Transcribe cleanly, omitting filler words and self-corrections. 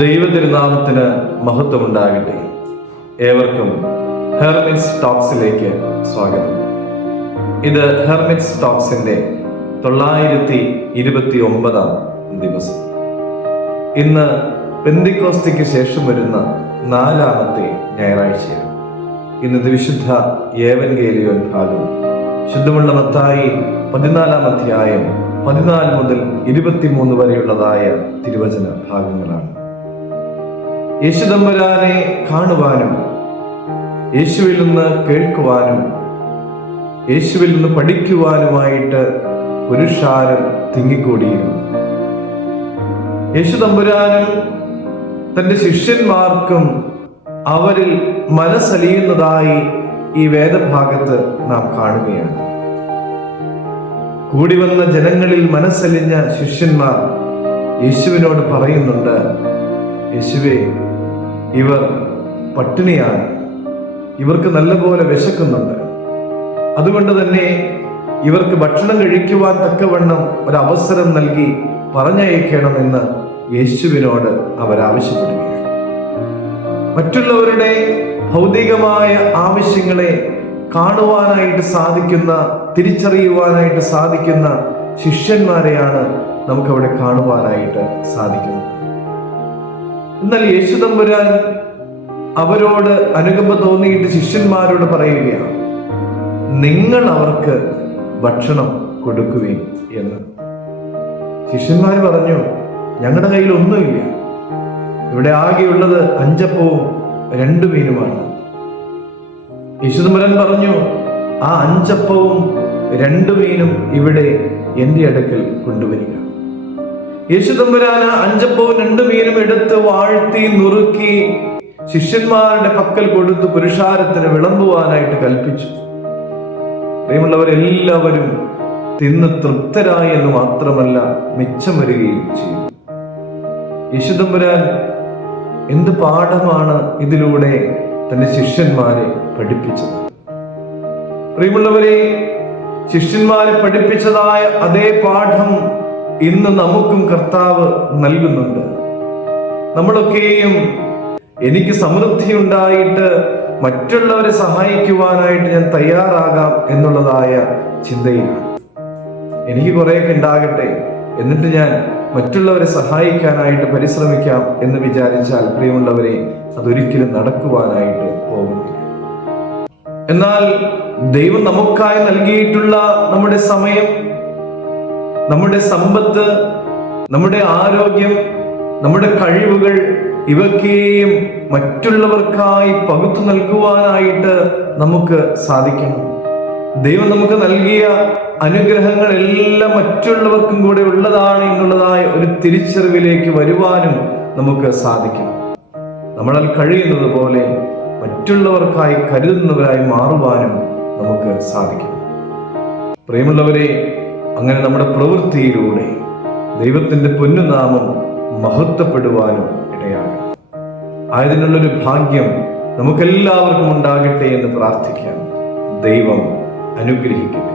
ദൈവതിരുനാമത്തിന് മഹത്വമുണ്ടാകട്ടെ. ഏവർക്കും ഹെർമിറ്റ്സ് ടോക്സിലേക്ക് സ്വാഗതം. ഇത് ഹെർമിറ്റ്സ് ടോക്സിന്റെ 929 ദിവസം. ഇന്ന് പെന്തിക്കോസ്തിക്ക് ശേഷം വരുന്ന 4ാമത്തെ ഞായറാഴ്ചയാണ്. ഇന്നത്തെ വിശുദ്ധ ഏവൻഗേലിയോൻ ഭാഗം ശുദ്ധമുള്ള മത്തായി 14-ാം അധ്യായം 14 മുതൽ 23 വരെയുള്ളതായ തിരുവചന ഭാഗങ്ങളാണ്. യേശുതമ്പുരാനെ കാണുവാനും യേശുവിൽ നിന്ന് കേൾക്കുവാനും യേശുവിൽ നിന്ന് പഠിക്കുവാനുമായിട്ട് പുരുഷാരം തിങ്ങിക്കൂടിയിരുന്നു. യേശുതമ്പുരാനും തൻ്റെ ശിഷ്യന്മാർക്കും അവരിൽ മനസ്സലിയുന്നതായി ഈ വേദഭാഗത്ത് നാം കാണുകയാണ്. കൂടി വന്ന ജനങ്ങളിൽ മനസ്സലിഞ്ഞ ശിഷ്യന്മാർ യേശുവിനോട് പറയുന്നുണ്ട്, യേശുവേ, ഇവർ പട്ടിണിയാണ്, ഇവർക്ക് നല്ലപോലെ വിശക്കുന്നുണ്ട്, അതുകൊണ്ട് തന്നെ ഇവർക്ക് ഭക്ഷണം കഴിക്കുവാൻ തക്കവണ്ണം ഒരവസരം നൽകി പറഞ്ഞയക്കണമെന്ന് യേശുവിനോട് അവരാവശ്യപ്പെടുകയാണ്. മറ്റുള്ളവരുടെ ഭൗതികമായ ആവശ്യങ്ങളെ കാണുവാനായിട്ട് സാധിക്കുന്ന, തിരിച്ചറിയുവാനായിട്ട് സാധിക്കുന്ന ശിഷ്യന്മാരെയാണ് നമുക്കവിടെ കാണുവാനായിട്ട് സാധിക്കുന്നത്. എന്നാൽ യേശുതമ്പുരാൻ അവരോട് അനുകമ്പ തോന്നിയിട്ട് ശിഷ്യന്മാരോട് പറയുകയാണ്, നിങ്ങൾ അവർക്ക് ഭക്ഷണം കൊടുക്കുകയും എന്ന്. ശിഷ്യന്മാർ പറഞ്ഞു, ഞങ്ങളുടെ കയ്യിൽ ഒന്നുമില്ല, ഇവിടെ ആകെയുള്ളത് 5 അപ്പവും 2 മീനുമാണ്. യേശുതമ്പുരാൻ പറഞ്ഞു, ആ 5 അപ്പവും 2 മീനും ഇവിടെ എൻ്റെ അടുക്കൽ കൊണ്ടുവരിക. യേശുതമ്പുരാൻ 5 അപ്പവും 2 മീനും എടുത്ത് വാഴ്ത്തി നുറുക്കി ശിഷ്യന്മാരുടെ പക്കൽ കൊടുത്ത് പുരുഷാരത്തിന് വിളമ്പുവാനായിട്ട് കൽപ്പിച്ചു. പ്രിയമുള്ളവരെല്ലാവരും തിന്ന് തൃപ്തരായി എന്ന് മാത്രമല്ല, മിച്ചം വരികയും ചെയ്തു. യേശുതമ്പുരാൻ എന്ത് പാഠമാണ് ഇതിലൂടെ തന്റെ ശിഷ്യന്മാരെ പഠിപ്പിച്ചത്? പ്രിയമുള്ളവരെ, ശിഷ്യന്മാരെ പഠിപ്പിച്ചതായ അതേ പാഠം ഇന്ന് നമുക്കും കർത്താവ് നൽകുന്നുണ്ട്. നമ്മളൊക്കെയും എനിക്ക് സമൃദ്ധി ഉണ്ടായിട്ട് മറ്റുള്ളവരെ സഹായിക്കുവാനായിട്ട് ഞാൻ തയ്യാറാകാം എന്നുള്ളതായ ചിന്തയിലാണ്. എനിക്ക് കുറേയൊക്കെ ഉണ്ടാകട്ടെ, എന്നിട്ട് ഞാൻ മറ്റുള്ളവരെ സഹായിക്കാനായിട്ട് പരിശ്രമിക്കാം എന്ന് വിചാരിച്ചാൽ പ്രിയമുള്ളവരെ, അതൊരിക്കലും നടക്കുവാനായിട്ട് പോകുന്നില്ല. എന്നാൽ ദൈവം നമുക്കായി നൽകിയിട്ടുള്ള നമ്മുടെ സമയം, നമ്മുടെ സമ്പത്ത്, നമ്മുടെ ആരോഗ്യം, നമ്മുടെ കഴിവുകൾ, ഇവയൊക്കെയും മറ്റുള്ളവർക്കായി പകുത്തു നൽകുവാനായിട്ട് നമുക്ക് സാധിക്കണം. ദൈവം നമുക്ക് നൽകിയ അനുഗ്രഹങ്ങളെല്ലാം മറ്റുള്ളവർക്കും കൂടെ ഉള്ളതാണ് എന്നുള്ളതായ ഒരു തിരിച്ചറിവിലേക്ക് വരുവാനും നമുക്ക് സാധിക്കണം. നമ്മളാൽ കഴിയുന്നത് പോലെ മറ്റുള്ളവർക്കായി കരുതുന്നവരായി മാറുവാനും നമുക്ക് സാധിക്കണം. പ്രിയമുള്ളവരെ, അങ്ങനെ നമ്മുടെ പ്രവൃത്തിയിലൂടെ ദൈവത്തിന്റെ പൊന്നുനാമം മഹത്വപ്പെടുവാനും ഇടയാകണം. ആയതിനുള്ളൊരു ഭാഗ്യം നമുക്കെല്ലാവർക്കും ഉണ്ടാകട്ടെ എന്ന് പ്രാർത്ഥിക്കാം. ദൈവം അനുഗ്രഹിക്കട്ടെ.